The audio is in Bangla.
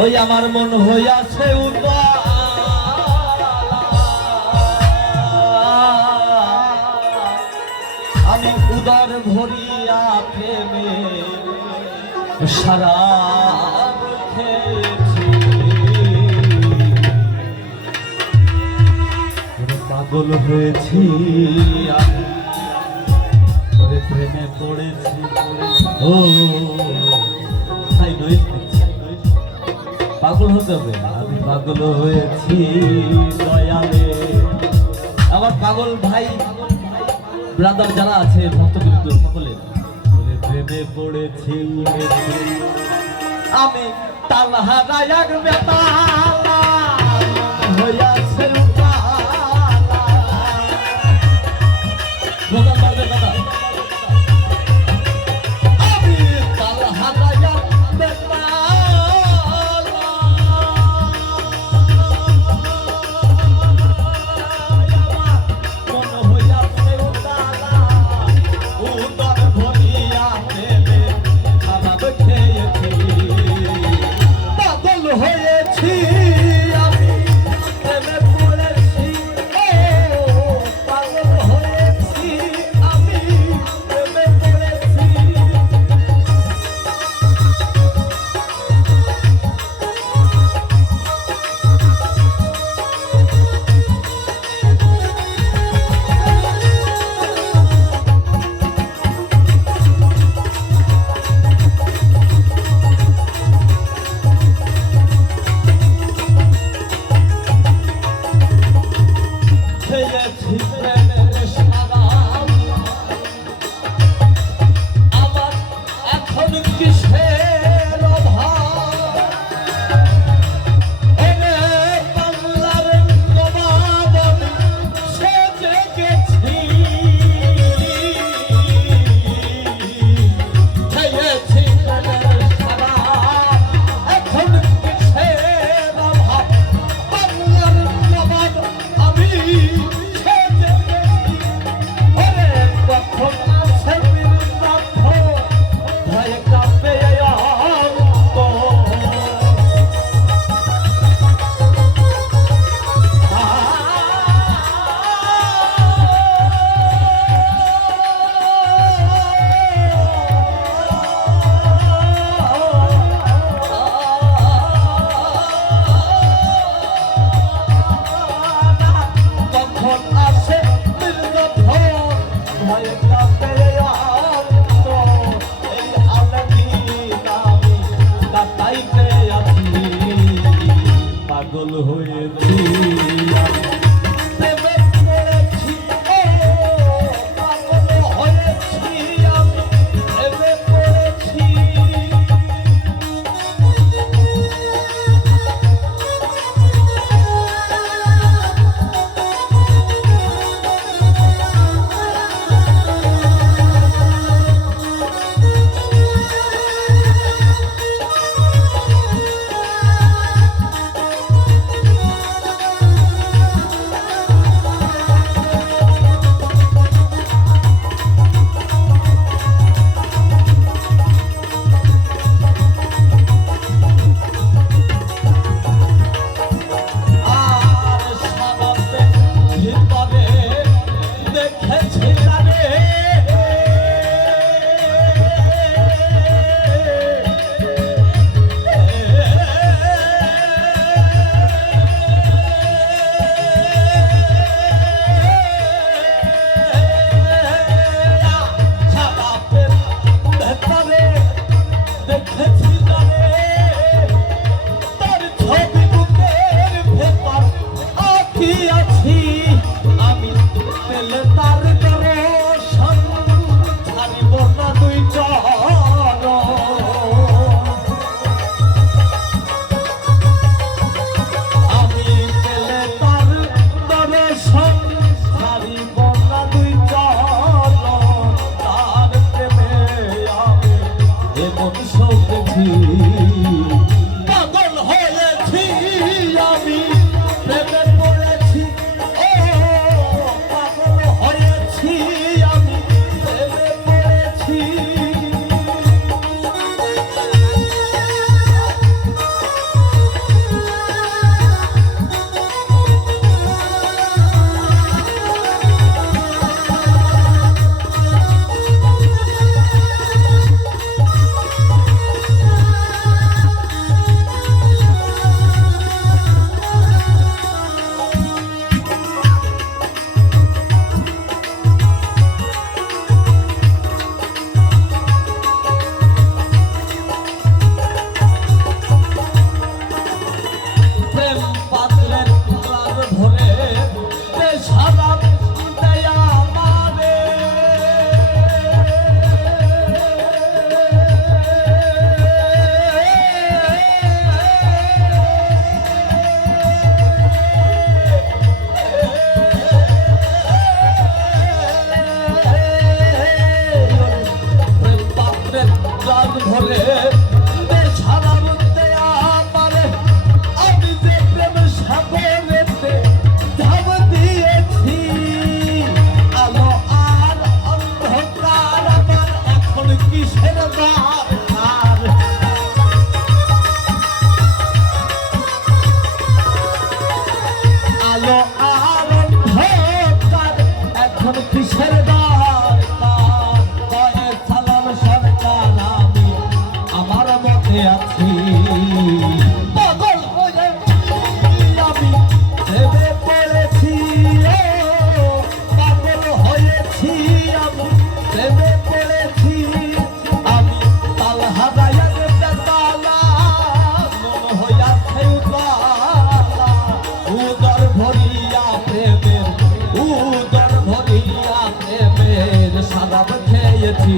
ওই আমার মন হইয়াছে আমি উদর ভরিয়া প্রেমে সারা খেয়েছি পাগল হয়েছি আমি প্রেমে পড়েছি ও পাগল হতে হবে আমি পাগল হয়েছি দয়ালে আমার পাগল ভাই ব্রাদার যারা আছে ভক্তবৃন্দ সকলে প্রেমে পড়েছি আমি তালহারা এক বেতালা হইয়াছে দাদা আমি তালহারা এক বেতালা পাগল হয়েছি ধরে সারা বুঝতে আমারে আমি যে প্রেম সাগরেতে ধাম দিয়েছি আলো আর অন্ধকার আমার এখন কিসের দরকার আলো আর অন্ধকার এখন কিসের দরকার কয়ে সালাম সরকার আমি আমার মতে আছি পাগল হয়ে আমি ভেবে পড়েছি পাগল হয়েছি আমি ভেবে পড়েছি আমি তাল হারাইয়া বেতালা মন হইয়াছে উতালা উদর ভরিয়া প্রেমের উদর ভরিয়া প্রেমের সাদাব খেয়েছি